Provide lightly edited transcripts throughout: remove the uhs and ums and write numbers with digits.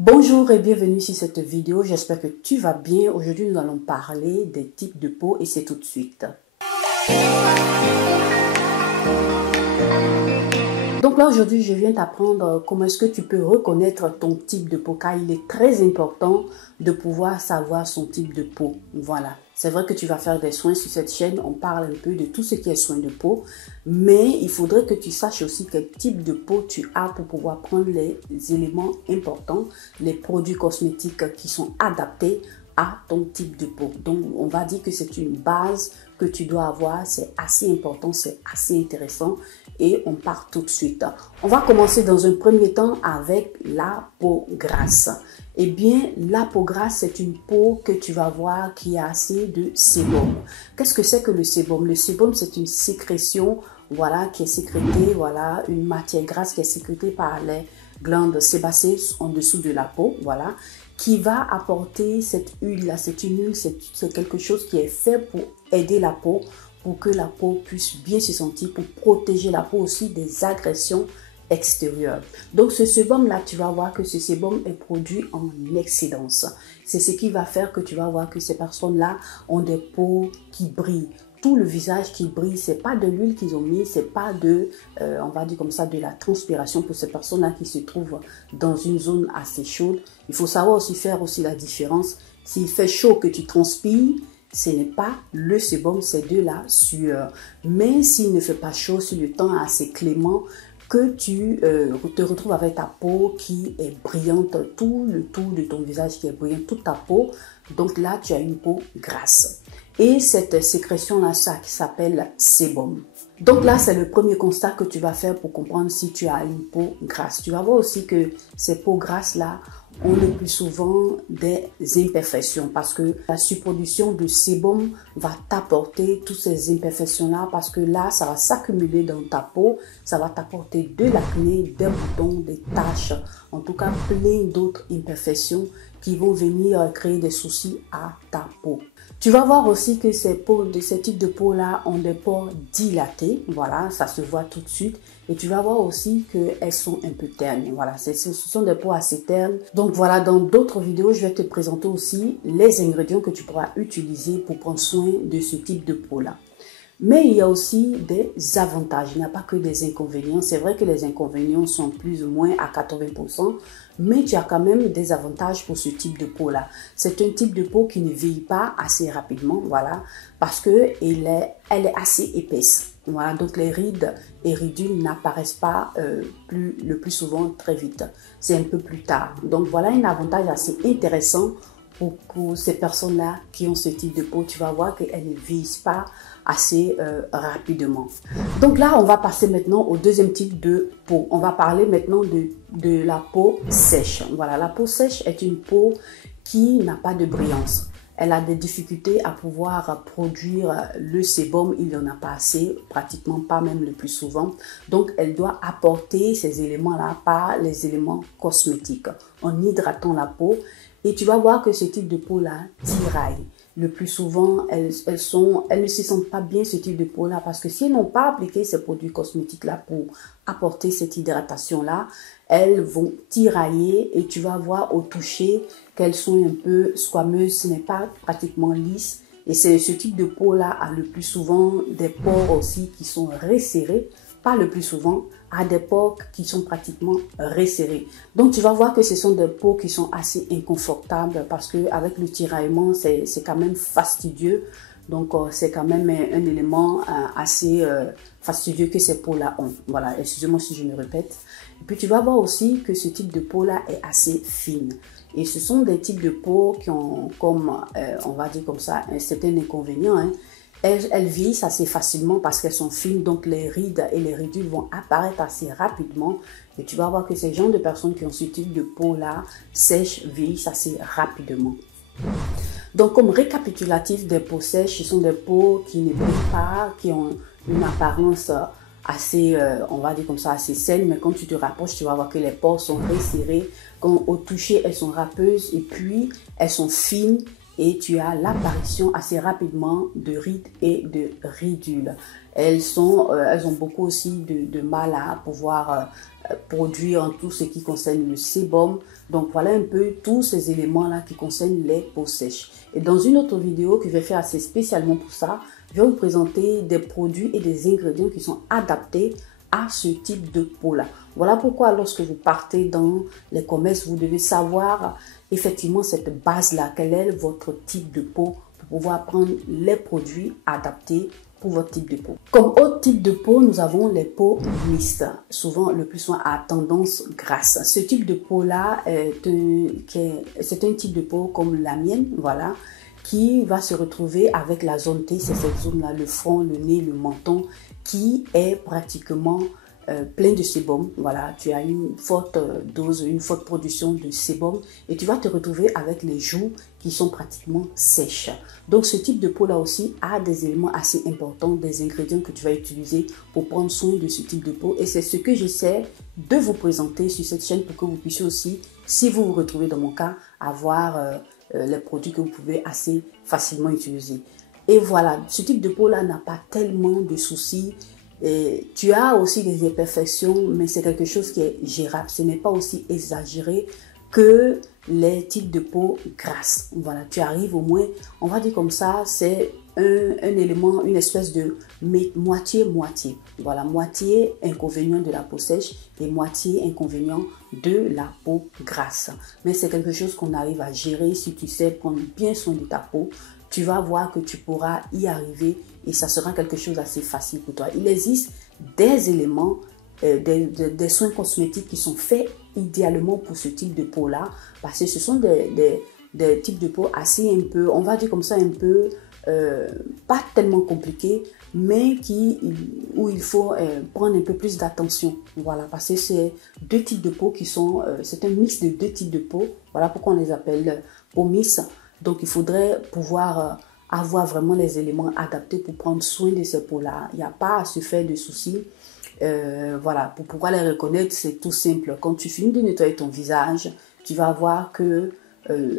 Bonjour et bienvenue sur cette vidéo, j'espère que tu vas bien. Aujourd'hui nous allons parler des types de peau et c'est tout de suite. Donc là aujourd'hui je viens t'apprendre comment est-ce que tu peux reconnaître ton type de peau, car il est très important de pouvoir savoir son type de peau. Voilà, c'est vrai que tu vas faire des soins sur cette chaîne, on parle un peu de tout ce qui est soins de peau, mais il faudrait que tu saches aussi quel type de peau tu as pour pouvoir prendre les éléments importants, les produits cosmétiques qui sont adaptés à ton type de peau. Donc on va dire que c'est une base que tu dois avoir, c'est assez important, c'est assez intéressant et on part tout de suite. On va commencer dans un premier temps avec la peau grasse. Eh bien, la peau grasse, c'est une peau que tu vas voir qui a assez de sébum. Qu'est-ce que c'est que le sébum? Le sébum, c'est une sécrétion, voilà, qui est sécrétée, voilà, une matière grasse qui est sécrétée par les glandes sébacées en dessous de la peau, voilà, qui va apporter cette huile-là. C'est une huile, c'est quelque chose qui est fait pour aider la peau, pour que la peau puisse bien se sentir, pour protéger la peau aussi des agressions extérieures. Donc ce sébum-là, tu vas voir que ce sébum est produit en excédence. C'est ce qui va faire que tu vas voir que ces personnes-là ont des peaux qui brillent. Tout le visage qui brille, c'est pas de l'huile qu'ils ont mis, c'est pas de, on va dire comme ça, de la transpiration pour ces personnes-là qui se trouvent dans une zone assez chaude. Il faut savoir aussi faire aussi la différence. S'il fait chaud que tu transpires, ce n'est pas le sébum, c'est de la sueur. Mais s'il ne fait pas chaud, si le temps est assez clément, que tu te retrouves avec ta peau qui est brillante, tout le tour de ton visage qui est brillant, toute ta peau, donc là tu as une peau grasse. Et cette sécrétion-là, ça qui s'appelle sébum. Donc là, c'est le premier constat que tu vas faire pour comprendre si tu as une peau grasse. Tu vas voir aussi que ces peaux grasses-là ont le plus souvent des imperfections parce que la surproduction de sébum va t'apporter toutes ces imperfections-là parce que là, ça va s'accumuler dans ta peau, ça va t'apporter de l'acné, des boutons, des taches, en tout cas plein d'autres imperfections qui vont venir créer des soucis à ta peau. Tu vas voir aussi que ces types de peau-là ont des pores dilatés. Voilà, ça se voit tout de suite. Et tu vas voir aussi qu'elles sont un peu ternes. Voilà, ce sont des peaux assez ternes. Donc voilà, dans d'autres vidéos, je vais te présenter aussi les ingrédients que tu pourras utiliser pour prendre soin de ce type de peau-là. Mais il y a aussi des avantages, il n'y a pas que des inconvénients. C'est vrai que les inconvénients sont plus ou moins à 80%, mais tu as quand même des avantages pour ce type de peau-là. C'est un type de peau qui ne vieillit pas assez rapidement, voilà, parce que elle est assez épaisse. Voilà, donc les rides et ridules n'apparaissent pas le plus souvent très vite. C'est un peu plus tard. Donc voilà un avantage assez intéressant pour ces personnes-là qui ont ce type de peau. Tu vas voir qu'elles ne vieillissent pas assez rapidement. Donc là, on va passer maintenant au deuxième type de peau. On va parler maintenant de la peau sèche. Voilà, la peau sèche est une peau qui n'a pas de brillance. Elle a des difficultés à pouvoir produire le sébum, il n'y en a pas assez, pratiquement pas même le plus souvent. Donc, elle doit apporter ces éléments-là par les éléments cosmétiques en hydratant la peau. Et tu vas voir que ce type de peau-là tiraille. Le plus souvent, elles ne se sentent pas bien ce type de peau-là parce que si elles n'ont pas appliqué ces produits cosmétiques-là pour apporter cette hydratation-là, elles vont tirailler et tu vas voir au toucher qu'elles sont un peu squameuses, ce n'est pas pratiquement lisse. Et c'est ce type de peau-là a le plus souvent des pores aussi qui sont resserrés, pas le plus souvent, à des pores qui sont pratiquement resserrés. Donc tu vas voir que ce sont des peaux qui sont assez inconfortables parce que avec le tiraillement, c'est quand même fastidieux. Donc c'est quand même un élément assez fastidieux que ces peaux-là ont. Voilà, excusez-moi si je me répète. Et puis tu vas voir aussi que ce type de peau-là est assez fine. Et ce sont des types de peaux qui ont, comme on va dire comme ça, un certain inconvénient, hein. Elles vieillissent assez facilement parce qu'elles sont fines, donc les rides et les ridules vont apparaître assez rapidement. Et tu vas voir que ces gens de personnes qui ont ce type de peau-là, sèches, vieillissent assez rapidement. Donc comme récapitulatif des peaux sèches, ce sont des peaux qui ne brillent pas, qui ont une apparence assez, on va dire comme ça, assez saine. Mais quand tu te rapproches, tu vas voir que les pores sont resserrés. Quand au toucher, elles sont râpeuses et puis elles sont fines. Et tu as l'apparition assez rapidement de rides et de ridules. elles ont beaucoup aussi de mal à pouvoir produire tout ce qui concerne le sébum. Donc voilà un peu tous ces éléments-là qui concernent les peaux sèches. Et dans une autre vidéo que je vais faire assez spécialement pour ça, je vais vous présenter des produits et des ingrédients qui sont adaptés à ce type de peau-là. Voilà pourquoi lorsque vous partez dans les commerces, vous devez savoir effectivement cette base-là, quel est votre type de peau pour pouvoir prendre les produits adaptés pour votre type de peau. Comme autre type de peau, nous avons les peaux mixtes, souvent le plus souvent à tendance grasse. Ce type de peau-là, c'est un type de peau comme la mienne, voilà, qui va se retrouver avec la zone T, c'est cette zone-là, le front, le nez, le menton, qui est pratiquement plein de sébum. Voilà, tu as une forte dose, une forte production de sébum et tu vas te retrouver avec les joues qui sont pratiquement sèches. Donc ce type de peau là aussi a des éléments assez importants, des ingrédients que tu vas utiliser pour prendre soin de ce type de peau, et c'est ce que j'essaie de vous présenter sur cette chaîne pour que vous puissiez aussi, si vous vous retrouvez dans mon cas, avoir les produits que vous pouvez assez facilement utiliser. Et voilà, ce type de peau là n'a pas tellement de soucis. Et tu as aussi des imperfections, mais c'est quelque chose qui est gérable. Ce n'est pas aussi exagéré que les types de peau grasse. Voilà, tu arrives au moins, on va dire comme ça, c'est un élément, une espèce de moitié-moitié. Voilà, moitié inconvénient de la peau sèche et moitié inconvénient de la peau grasse. Mais c'est quelque chose qu'on arrive à gérer si tu sais prendre bien soin de ta peau. Tu vas voir que tu pourras y arriver et ça sera quelque chose d'assez facile pour toi. Il existe des éléments, des soins cosmétiques qui sont faits idéalement pour ce type de peau-là, parce que ce sont des types de peau assez un peu, on va dire comme ça, un peu, pas tellement compliqués, mais où il faut prendre un peu plus d'attention. Voilà, parce que c'est deux types de peau qui sont, c'est un mix de deux types de peau. Voilà pourquoi on les appelle peau mix. Donc, il faudrait pouvoir avoir vraiment les éléments adaptés pour prendre soin de ces peaux-là. Il n'y a pas à se faire de soucis. Voilà, pour pouvoir les reconnaître, c'est tout simple. Quand tu finis de nettoyer ton visage, tu vas voir que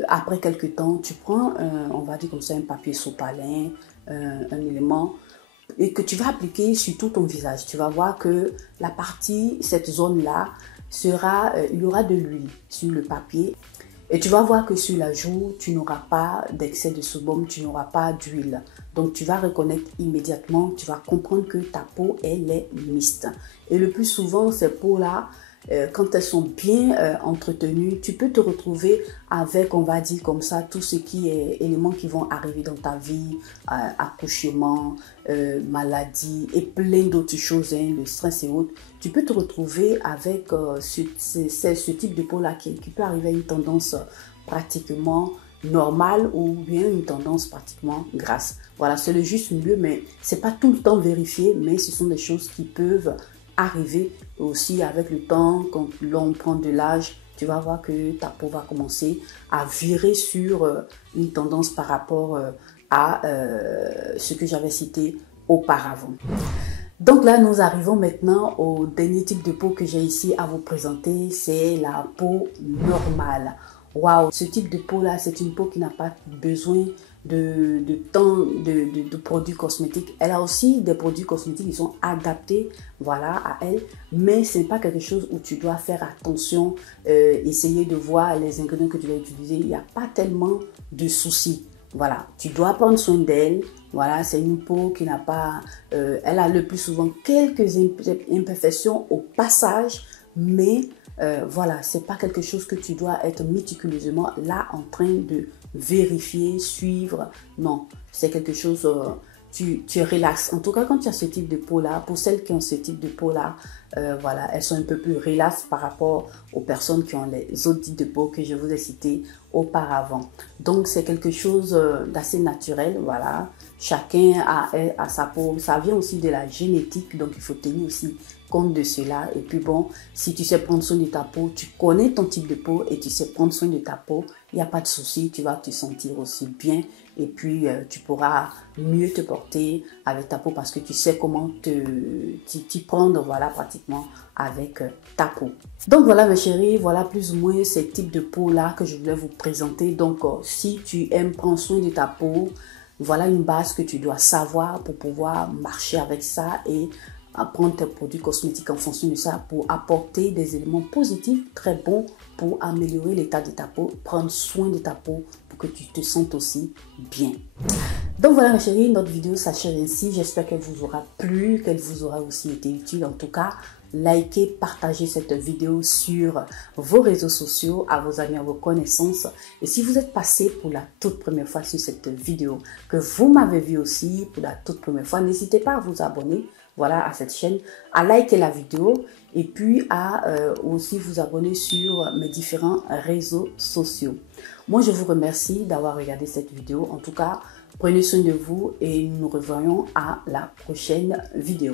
après quelques temps, tu prends, on va dire comme ça, un papier sopalin, un élément, et que tu vas appliquer sur tout ton visage. Tu vas voir que la partie, cette zone-là, il y aura de l'huile sur le papier. Et tu vas voir que sur la joue, tu n'auras pas d'excès de sébum, tu n'auras pas d'huile. Donc, tu vas reconnaître immédiatement, tu vas comprendre que ta peau, elle est mixte. Et le plus souvent, ces peaux-là, quand elles sont bien entretenues, tu peux te retrouver avec, on va dire comme ça, tout ce qui est éléments qui vont arriver dans ta vie, accouchement, maladie et plein d'autres choses, hein, le stress et autres. Tu peux te retrouver avec ce type de peau-là qui peut arriver à une tendance pratiquement normale ou bien une tendance pratiquement grasse. Voilà, c'est le juste milieu, mais c'est pas tout le temps vérifié, mais ce sont des choses qui peuvent arriver aussi avec le temps. Quand l'on prend de l'âge, tu vas voir que ta peau va commencer à virer sur une tendance par rapport à ce que j'avais cité auparavant. Donc là, nous arrivons maintenant au dernier type de peau que j'ai ici à vous présenter, c'est la peau normale. Waouh, ce type de peau-là, c'est une peau qui n'a pas besoin de produits cosmétiques. Elle a aussi des produits cosmétiques qui sont adaptés, voilà, à elle, mais ce n'est pas quelque chose où tu dois faire attention, essayer de voir les ingrédients que tu vas utiliser. Il n'y a pas tellement de soucis. Voilà, tu dois prendre soin d'elle. Voilà, c'est une peau qui n'a pas... elle a le plus souvent quelques imperfections au passage, mais voilà, c'est pas quelque chose que tu dois être méticuleusement là en train de vérifier, suivre. Non, c'est quelque chose... tu relaxes. En tout cas, quand tu as ce type de peau-là, pour celles qui ont ce type de peau-là, voilà, elles sont un peu plus relaxes par rapport aux personnes qui ont les autres types de peau que je vous ai cités auparavant. Donc, c'est quelque chose d'assez naturel, voilà. Chacun a sa peau. Ça vient aussi de la génétique, donc il faut tenir aussi compte de cela. Et puis bon, si tu sais prendre soin de ta peau, tu connais ton type de peau et tu sais prendre soin de ta peau, il n'y a pas de souci, tu vas te sentir aussi bien et puis tu pourras mieux te porter avec ta peau parce que tu sais comment t'y prendre, voilà, pratiquement avec ta peau. Donc voilà mes chéris, voilà plus ou moins ces types de peau là que je voulais vous présenter. Donc si tu aimes prendre soin de ta peau, Voilà une base que tu dois savoir pour pouvoir marcher avec ça et prendre tes produits cosmétiques en fonction de ça pour apporter des éléments positifs très bons pour améliorer l'état de ta peau, prendre soin de ta peau pour que tu te sentes aussi bien. Donc voilà mes chéris, notre vidéo s'achève ainsi. J'espère qu'elle vous aura plu, qu'elle vous aura aussi été utile. En tout cas, likez, partagez cette vidéo sur vos réseaux sociaux, à vos amis, à vos connaissances. Et si vous êtes passé pour la toute première fois sur cette vidéo, que vous m'avez vu aussi pour la toute première fois, n'hésitez pas à vous abonner. Voilà, à cette chaîne, à liker la vidéo et puis à aussi vous abonner sur mes différents réseaux sociaux. Moi, je vous remercie d'avoir regardé cette vidéo. En tout cas, prenez soin de vous et nous nous revoyons à la prochaine vidéo.